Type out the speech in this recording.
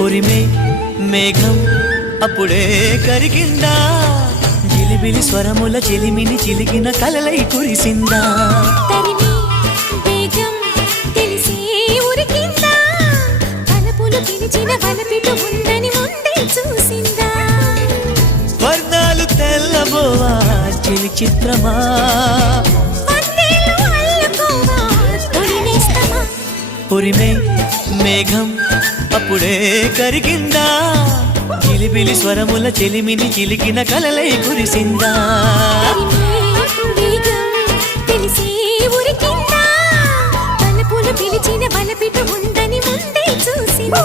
ఉరిమే మేఘం అప్పుడే కరిగిందా జిలిబిలి స్వరముల చెలిమిని చిలికిన కలలై కురిసిందా? వర్ణాలు తెల్లబోవా చిలి చిత్రమా పొరిమే మేఘం అప్పుడే కరిగిందా? చిలిపిలి స్వరముల చెలిమిని చిలికిన కలలై కురిసిందా? తరిమి పిలిచిన బలపిట ఉందని ముందే చూసిందా?